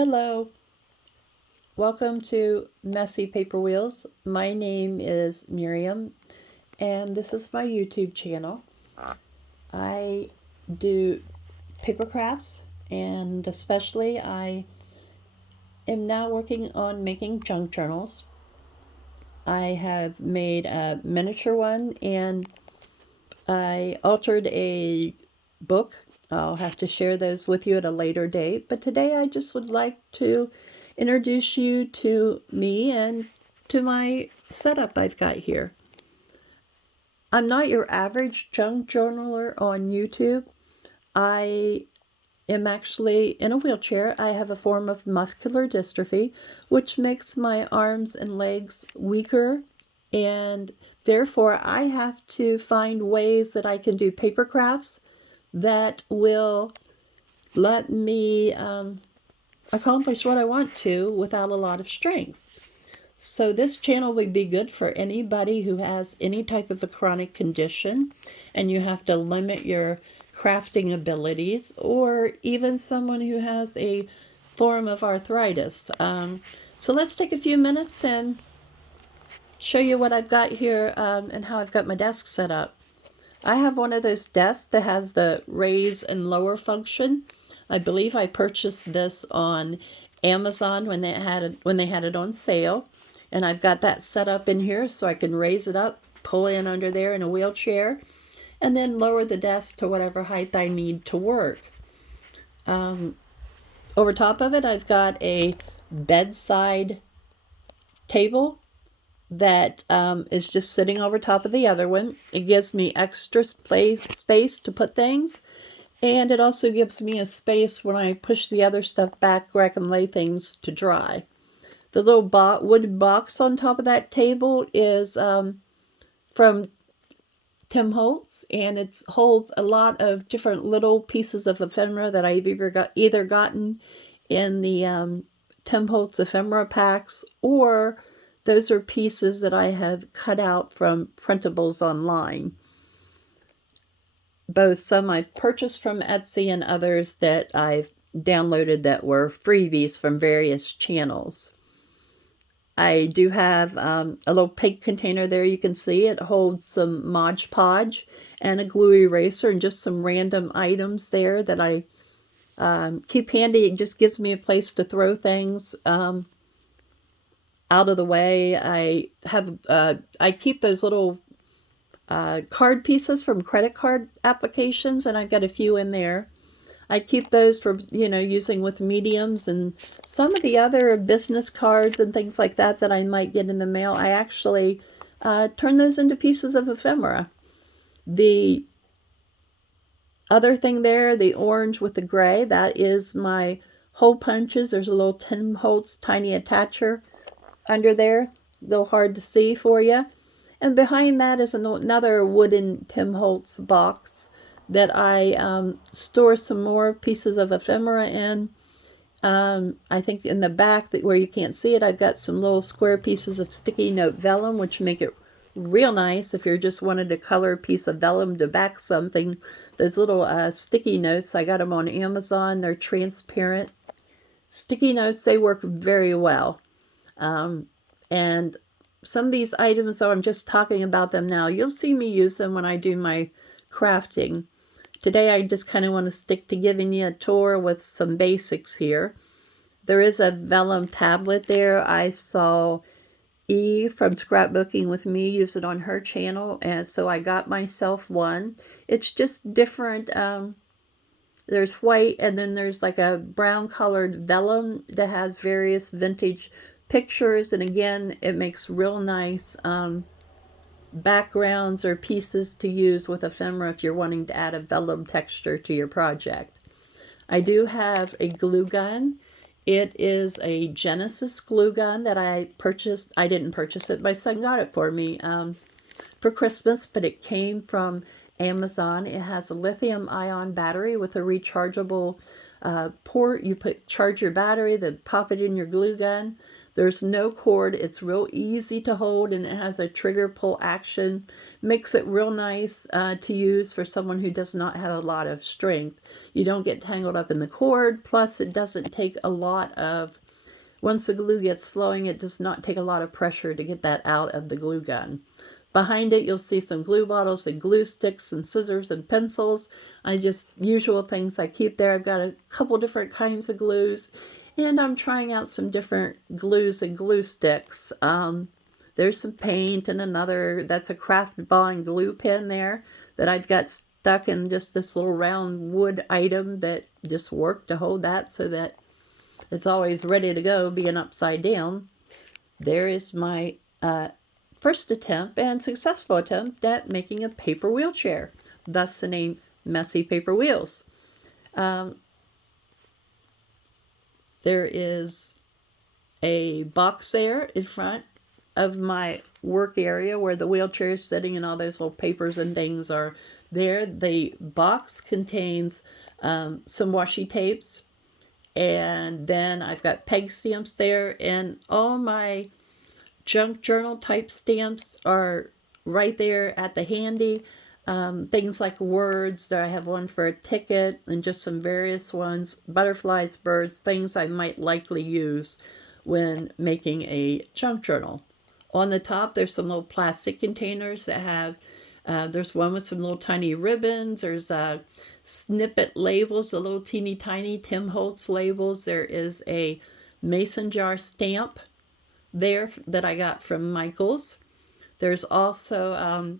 Hello, welcome to Messy Paper Wheels. My name is Miriam, and this is my YouTube channel. I do paper crafts, and especially I am now working on making junk journals. I have made a miniature one, and I altered a book. I'll have to share those with you at a later date, but today I just would like to introduce you to me and to my setup I've got here. I'm not your average junk journaler on YouTube. I am actually in a wheelchair. I have a form of muscular dystrophy, which makes my arms and legs weaker, and therefore I have to find ways that I can do paper crafts that will let me accomplish what I want to without a lot of strength. So this channel would be good for anybody who has any type of a chronic condition and you have to limit your crafting abilities, or even someone who has a form of arthritis. So let's take a few minutes and show you what I've got here and how I've got my desk set up. I have one of those desks that has the raise and lower function. I believe I purchased this on Amazon when they had it on sale, and I've got that set up in here so I can raise it up, pull in under there in a wheelchair, and then lower the desk to whatever height I need to work. Over top of it, I've got a bedside table that is just sitting over top of the other one. It gives me extra space to put things, and it also gives me a space when I push the other stuff back where I can lay things to dry. The little wooden box on top of that table is from Tim Holtz, and it holds a lot of different little pieces of ephemera that I've either gotten in the Tim Holtz ephemera packs, or those are pieces that I have cut out from printables online. Both some I've purchased from Etsy and others that I've downloaded that were freebies from various channels. I do have a little pink container there. You can see it holds some Mod Podge and a glue eraser and just some random items there that I keep handy. It just gives me a place to throw things out of the way. I keep those little card pieces from credit card applications, and I've got a few in there. I keep those for, using with mediums, and some of the other business cards and things like that that I might get in the mail. I actually turn those into pieces of ephemera. The other thing there, the orange with the gray, that is my hole punches. There's a little Tim Holtz tiny attacher under there, a little hard to see for you. And behind that is another wooden Tim Holtz box that I store some more pieces of ephemera in. I think in the back, where you can't see it, I've got some little square pieces of sticky note vellum, which make it real nice if you're just wanting to color a piece of vellum to back something. Those little sticky notes, I got them on Amazon. They're transparent sticky notes. They work very well. And some of these items, though, I'm just talking about them now. You'll see me use them when I do my crafting. Today I just kind of want to stick to giving you a tour with some basics here. There is a vellum tablet there. I saw Eve from Scrapbooking with Me use it on her channel, and so I got myself one. It's just different. There's white, and then there's like a brown colored vellum that has various vintage pictures, and again, it makes real nice backgrounds or pieces to use with ephemera if you're wanting to add a vellum texture to your project. I do have a glue gun. It is a Genesis glue gun that I purchased. I didn't purchase it. My son got it for me for Christmas, but it came from Amazon. It has a lithium-ion battery with a rechargeable port. You charge your battery, then pop it in your glue gun. There's no cord. It's real easy to hold, and it has a trigger pull action. makes it real nice to use for someone who does not have a lot of strength. You don't get tangled up in the cord, plus it doesn't take a lot of, once the glue gets flowing, it does not take a lot of pressure to get that out of the glue gun. Behind it, you'll see some glue bottles and glue sticks and scissors and pencils. Usual things I keep there. I've got a couple different kinds of glues, and I'm trying out some different glues and glue sticks. There's some paint and another, that's a Craft Bond glue pen there that I've got stuck in just this little round wood item that just worked to hold that so that it's always ready to go, being upside down. There is my first attempt and successful attempt at making a paper wheelchair, thus the name Messy Paper Wheels. There is a box there in front of my work area where the wheelchair is sitting and all those little papers and things are there. The box contains some washi tapes, and then I've got peg stamps there, and all my junk journal type stamps are right there at the handy. Things like words, I have one for a ticket and just some various ones, butterflies, birds, things I might likely use when making a junk journal. On the top, there's some little plastic containers that have, there's one with some little tiny ribbons. There's snippet labels, the little teeny tiny Tim Holtz labels. There is a mason jar stamp there that I got from Michaels. There's also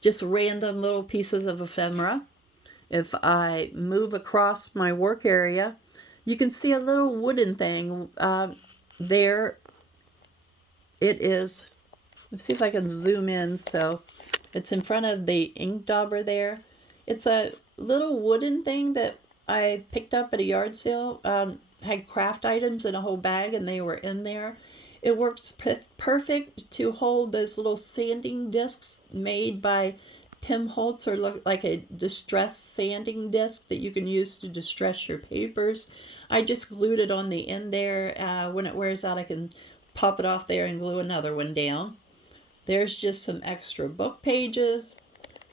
just random little pieces of ephemera. If I move across my work area, you can see a little wooden thing there. It is, let's see if I can zoom in. So it's in front of the ink dauber there. It's a little wooden thing that I picked up at a yard sale. Had craft items in a whole bag and they were in there. It works perfect to hold those little sanding discs made by Tim Holtz, or look like a distress sanding disc that you can use to distress your papers. I just glued it on the end there. When it wears out, I can pop it off there and glue another one down. There's just some extra book pages,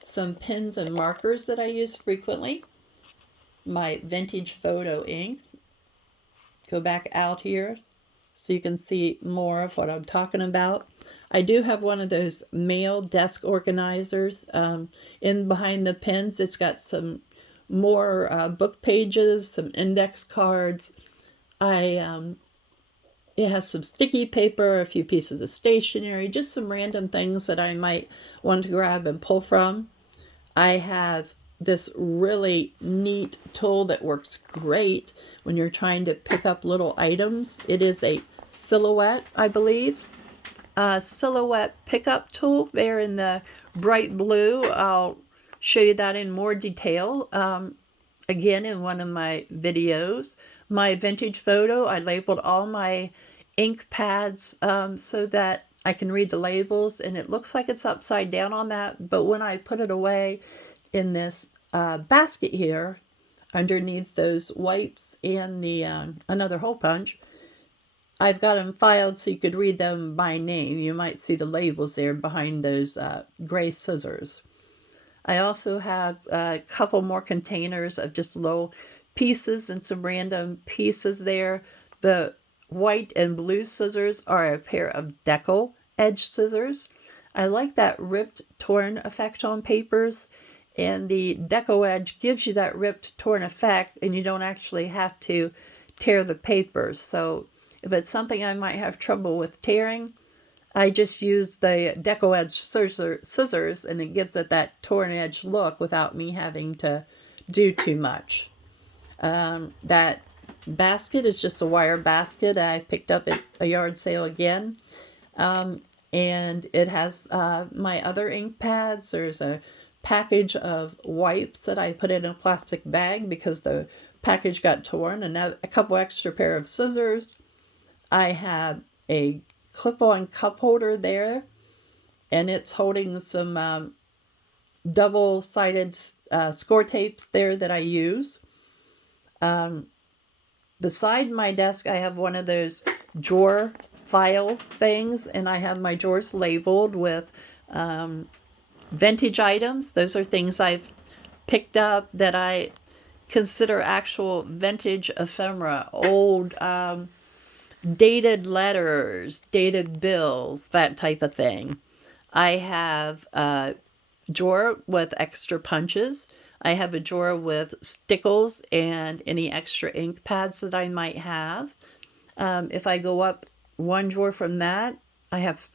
some pens and markers that I use frequently, my vintage photo ink. Go back out here so you can see more of what I'm talking about. I do have one of those mail desk organizers in behind the pens. It's got some more book pages, some index cards. It has some sticky paper, a few pieces of stationery, just some random things that I might want to grab and pull from. I have this really neat tool that works great when you're trying to pick up little items. It is a Silhouette, I believe. Silhouette pickup tool there in the bright blue. I'll show you that in more detail again in one of my videos. My vintage photo, I labeled all my ink pads so that I can read the labels, and it looks like it's upside down on that, but when I put it away in this basket here underneath those wipes and the another hole punch, I've got them filed so you could read them by name. You might see the labels there behind those gray scissors. I also have a couple more containers of just little pieces and some random pieces there. The white and blue scissors are a pair of deco edge scissors. I like that ripped torn effect on papers, and the deco edge gives you that ripped torn effect, and you don't actually have to tear the papers. So if it's something I might have trouble with tearing, I just use the deco edge scissors, and it gives it that torn edge look without me having to do too much. That basket is just a wire basket I picked up at a yard sale again. And it has my other ink pads. There's a package of wipes that I put in a plastic bag because the package got torn, and a couple extra pair of scissors. I have a clip-on cup holder there, and it's holding some double-sided score tapes there that I use. Beside my desk, I have one of those drawer file things, and I have my drawers labeled with Vintage items, those are things I've picked up that I consider actual vintage ephemera, old dated letters, dated bills, that type of thing. I have a drawer with extra punches. I have a drawer with stickles and any extra ink pads that I might have. If I go up one drawer from that, I have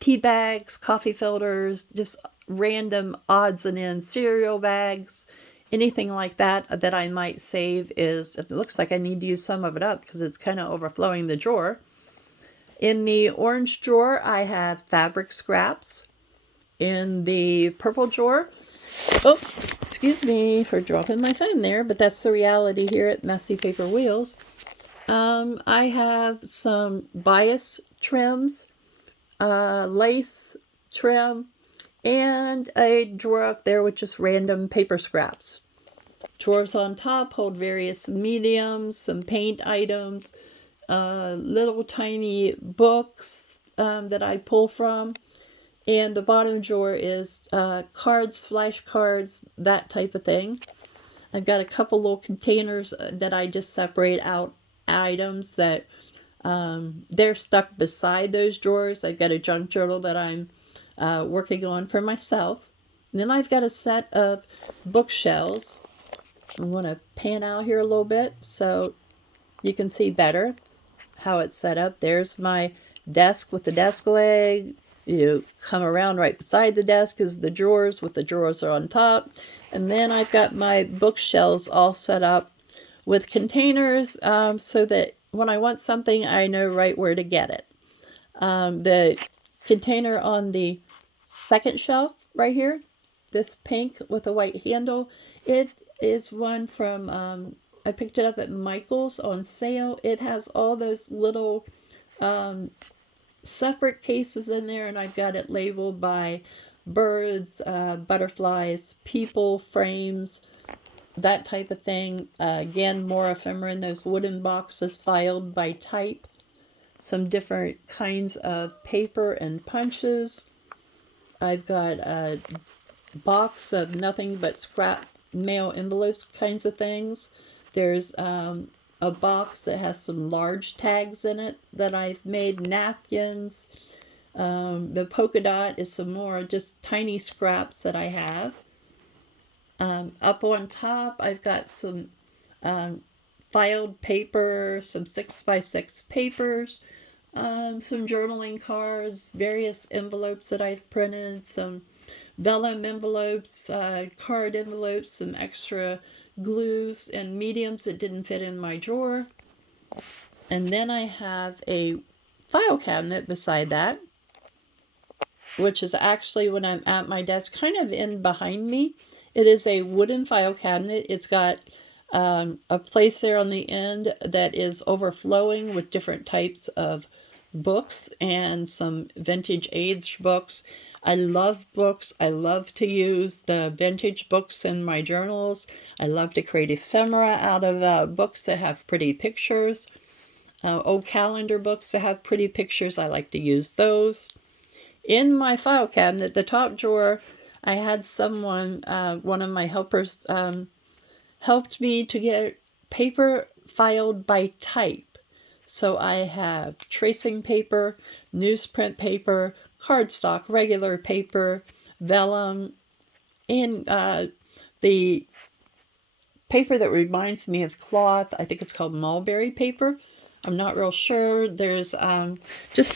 tea bags, coffee filters, just random odds and ends, cereal bags, anything like that that I might save. Is it looks like I need to use some of it up because it's kind of overflowing the drawer. In the orange drawer, I have fabric scraps. In the purple drawer, oops, excuse me for dropping my phone there, but that's the reality here at Messy Paper Wheels. I have some bias trims, lace trim, and a drawer up there with just random paper scraps. Drawers on top hold various mediums, some paint items, little tiny books that I pull from. And the bottom drawer is cards, flashcards, that type of thing. I've got a couple little containers that I just separate out items that they're stuck beside those drawers. I've got a junk journal that I'm working on for myself. And then I've got a set of bookshelves. I want to pan out here a little bit so you can see better how it's set up. There's my desk with the desk leg. You come around right beside the desk is the drawers with the drawers are on top. And then I've got my bookshelves all set up with containers so that when I want something, I know right where to get it. The container on the second shelf right here, this pink with a white handle, it is one from, I picked it up at Michael's on sale. It has all those little separate cases in there, and I've got it labeled by birds, butterflies, people, frames, that type of thing. Again, more ephemera in those wooden boxes filed by type. Some different kinds of paper and punches. I've got a box of nothing but scrap mail envelopes kinds of things. There's a box that has some large tags in it that I've made, napkins. The polka dot is some more just tiny scraps that I have. Up on top, I've got some filed paper, some 6x6 papers, some journaling cards, various envelopes that I've printed, some vellum envelopes, card envelopes, some extra glues and mediums that didn't fit in my drawer. And then I have a file cabinet beside that, which is actually when I'm at my desk, kind of in behind me. It is a wooden file cabinet. It's got a place there on the end that is overflowing with different types of books and some vintage age books. I love books. I love to use the vintage books in my journals. I love to create ephemera out of books that have pretty pictures. Old calendar books that have pretty pictures, I like to use those. In my file cabinet, the top drawer, I had someone, one of my helpers, helped me to get paper filed by type. So I have tracing paper, newsprint paper, cardstock, regular paper, vellum, and the paper that reminds me of cloth. I think it's called mulberry paper. I'm not real sure. There's just